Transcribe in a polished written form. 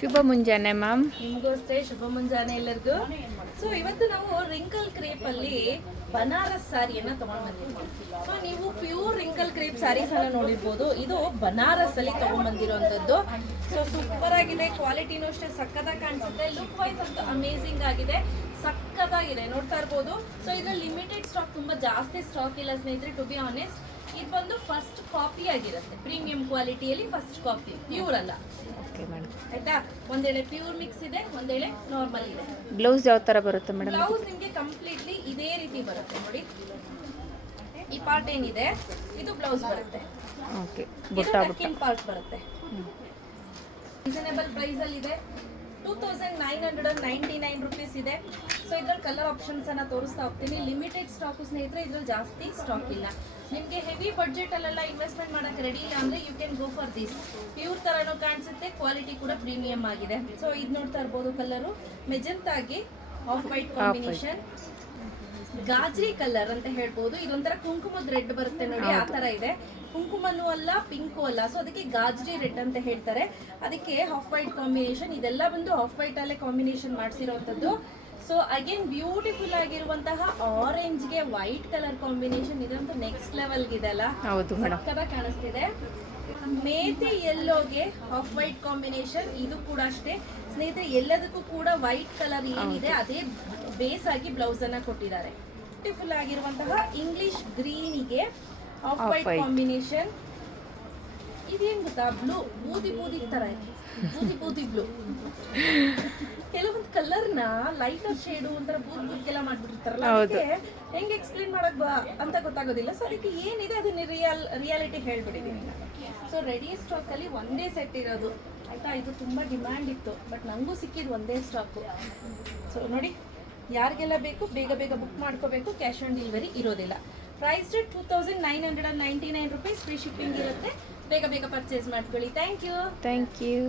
ಶುಭ ಮುಂಜಾನೆ ಮ್ಯಾಮ್. ನಿಮಗೂ ಅಷ್ಟೇ ಶುಭ ಮುಂಜಾನೆ ಎಲ್ಲರಿಗೂ. ಸೊ ಇವತ್ತು ನಾವು ರಿಂಕಲ್ ಕ್ರೇಪ್ ಅಲ್ಲಿ ಬನಾರಸ್ ಸ್ಯಾರಿಯನ್ನ ತಗೊಂಡ್ ಬಂದಿದ್ದೀವಿ. ಸೊ ನೀವು ಪ್ಯೂರ್ ರಿಂಕಲ್ ಕ್ರೇಪ್ ಸ್ಯಾರೀಸ್ ಅನ್ನ ನೋಡಿರ್ಬೋದು. ಇದು ಬನಾರಸ್ ಅಲ್ಲಿ ತಗೊಂಡ್ ಬಂದಿರೋಂಥದ್ದು. ಸೊ ಸೂಪರ್ ಆಗಿದೆ, ಕ್ವಾಲಿಟಿನೂ ಅಷ್ಟೇ ಸಕ್ಕತ್ತಾಗಿ ಕಾಣಿಸುತ್ತೆ. ಲುಕ್ ವೈಸ್ ಅಂತೂ ಅಮೇಸಿಂಗ್ ಆಗಿದೆ, ಸಕ್ಕತ್ತಾಗಿದೆ, ನೋಡ್ತಾ ಇರ್ಬೋದು. ಸೊ ಇದ್ರಲ್ಲಿ ಲಿಮಿಟೆಡ್ ಸ್ಟಾಕ್, ತುಂಬಾ ಜಾಸ್ತಿ ಸ್ಟಾಕ್ ಇಲ್ಲ ಸ್ನೇಹಿತರೆ. ಟು ಬಿ ಆನೆಸ್ಟ್, ಇದು ಬಂದು ಫಸ್ಟ್ ಕಾಪಿ ಆಗಿರುತ್ತೆ, ಪ್ರೀಮಿಯಂ ಕ್ವಾಲಿಟಿಯಲ್ಲಿ ಫಸ್ಟ್ ಕಾಪಿ, ಪ್ಯೂರ್ ಅಲ್ಲ. Okay madam. ಆಯ್ತಾ, ಒಂದೇಳೆ ಪ್ಯೂರ್ ಮಿಕ್ಸ್ ಇದೆ, ಒಂದೇಳೆ ನಾರ್ಮಲ್ ಇದೆ. ಬ್ಲೌಸ್ ಯಾವ ಥರ ಬರುತ್ತೆ ಮೇಡಮ್? ಬ್ಲೌಸ್ ನಿಮಗೆ ಕಂಪ್ಲೀಟ್ಲಿ ಇದೇ ರೀತಿ ಬರುತ್ತೆ ನೋಡಿ. ಈ ಪಾರ್ಟ್ ಏನಿದೆ ಇದು ಬ್ಲೌಸ್ ಬರುತ್ತೆ. ಓಕೆ, ಟಕ್ಕಿಂಗ್ ಪಾರ್ಟ್ ಬರುತ್ತೆ. ರೀಸನೇಬಲ್ ಪ್ರೈಸ್ ಅಲ್ಲಿ ಇದೆ. 2999 ರುಪೀಸ್ ಇದೆ. ಸೊ ಇದ್ರಲ್ಲಿ ಕಲರ್ ಆಪ್ಷನ್ಸ್ ಅನ್ನ ತೋರಿಸ್ತಾ ಹೋಗ್ತೀನಿ. ಲಿಮಿಟೆಡ್ ಸ್ಟಾಕ್ ಸ್ನೇಹಿತರೆ, ಇದ್ರಲ್ಲಿ ಜಾಸ್ತಿ ಸ್ಟಾಕ್ ಇಲ್ಲ. ನಿಮಗೆ ಹೆವಿ ಬಡ್ಜೆಟ್ ಅಲ್ಲೆಲ್ಲ ಇನ್ವೆಸ್ಟ್ಮೆಂಟ್ ಮಾಡಕ್ಕೆ ರೆಡಿ ಇಲ್ಲ ಅಂದ್ರೆ you can go for this. Pure ತರನೂ ಕಾಣಿಸುತ್ತೆ, ಕ್ವಾಲಿಟಿ ಕೂಡ ಪ್ರೀಮಿಯಂ ಆಗಿದೆ. ಸೊ ಇದು ನೋಡ್ತಾ ಇರ್ಬೋದು, ಕಲರು ಮೆಜೆಂತಾ ಆಗಿ ಆಫ್ ವೈಟ್ ಕಾಂಬಿನೇಷನ್, ಗಾಜ್ರಿ ಕಲರ್ ಅಂತ ಹೇಳ್ಬೋದು. ಇದೊಂಥರ ಕುಂಕುಮದ ರೆಡ್ ಬರುತ್ತೆ ನೋಡಿ, ಆ ತರ ಇದೆ. ಕುಂಕುಮನೂ ಅಲ್ಲ, ಪಿಂಕು ಅಲ್ಲ, ಸೊ ಅದಕ್ಕೆ ಗಾಜ್ರಿ ರೆಡ್ ಅಂತ ಹೇಳ್ತಾರೆ. ಅದಕ್ಕೆ ಆಫ್ ವೈಟ್ ಕಾಂಬಿನೇಷನ್, ಇದೆಲ್ಲ ಬಂದು ಆಫ್ ವೈಟ್ ಅಲ್ಲೇ ಕಾಂಬಿನೇಷನ್ ಮಾಡಿಸಿರೋಂಥದ್ದು. ಸೊ ಅಗೇನ್ ಬ್ಯೂಟಿಫುಲ್ ಆಗಿರುವಂತಹ ಆರೆಂಜ್ಗೆ ವೈಟ್ ಕಲರ್ ಕಾಂಬಿನೇಷನ್, ಇದಂತೂ ನೆಕ್ಸ್ಟ್ ಲೆವೆಲ್ಗೆ ಅಲ್ಲ, ಸಕ್ಕತ್ತಾಗಿ ಕಾಣಿಸ್ತಿದೆ. ಮೇಥಿ ಯೆಲ್ಲೋಗೆ ಆಫ್ ವೈಟ್ ಕಾಂಬಿನೇಷನ್, ಇದು ಕೂಡ ಅಷ್ಟೇ ಸ್ನೇಹಿತರೆ. ಎಲ್ಲದಕ್ಕೂ ಕೂಡ ವೈಟ್ ಕಲರ್ ಏನಿದೆ ಅದೇ ಬೇಸ್ ಆಗಿ ಬ್ಲೌಸ್ ಅನ್ನ ಕೊಟ್ಟಿದ್ದಾರೆ. ಬ್ಯೂಟಿಫುಲ್ ಆಗಿರುವಂತಹ ಇಂಗ್ಲಿಷ್ ಗ್ರೀನಿಗೆ ಆಫ್ ವೈಟ್ ಕಾಂಬಿನೇಷನ್. ಇದೇನ್ ಗೊತ್ತಾ, ಬ್ಲೂ ಬೂದಿ ಬೂದಿ ತರ ಇದೆ, ಬೂದಿ ಬೂದಿ ಬ್ಲೂ. ಕೆಲವೊಂದು ಕಲರ್ನ ಲೈಟರ್ ಶೇಡು ಒಂಥರ ಬೂದ್ ಬೂದ್ಗೆಲ್ಲ ಮಾಡ್ಬಿಟ್ಟಿರ್ತಾರಲ್ಲ, ಅದಕ್ಕೆ ಹೆಂಗೆ ಎಕ್ಸ್ಪ್ಲೇನ್ ಮಾಡಕ್ ಅಂತ ಗೊತ್ತಾಗೋದಿಲ್ಲ. ಸೊ ಅದಕ್ಕೆ ಏನಿದೆ ಅದನ್ನ ರಿಯಾಲಿಟಿ ಹೇಳ್ಬಿಟ್ಟಿದ್ದೀನಿ. ಸೊ ರೆಡಿ ಸ್ಟಾಕ್ ಅಲ್ಲಿ ಒಂದೇ ಸೆಟ್ ಇರೋದು ಆಯ್ತಾ. ಇದು ತುಂಬಾ ಡಿಮ್ಯಾಂಡ್ ಇತ್ತು, ಬಟ್ ನನಗೂ ಸಿಕ್ಕಿದ್ದು ಒಂದೇ ಸ್ಟಾಕು. ಸೊ ನೋಡಿ, ಯಾರಿಗೆಲ್ಲ ಬೇಕು ಬೇಗ ಬೇಗ ಬುಕ್ ಮಾಡ್ಕೋಬೇಕು. ಕ್ಯಾಶ್ ಆನ್ ಡೆಲಿವರಿ ಇರೋದಿಲ್ಲ. Price 2999 rupees. ಫ್ರೀ ಶಿಪ್ಪಿಂಗ್ ಇರುತ್ತೆ. ಬೇಗ ಬೇಗ ಪರ್ಚೇಸ್ ಮಾಡ್ಕೊಳ್ಳಿ. Thank you.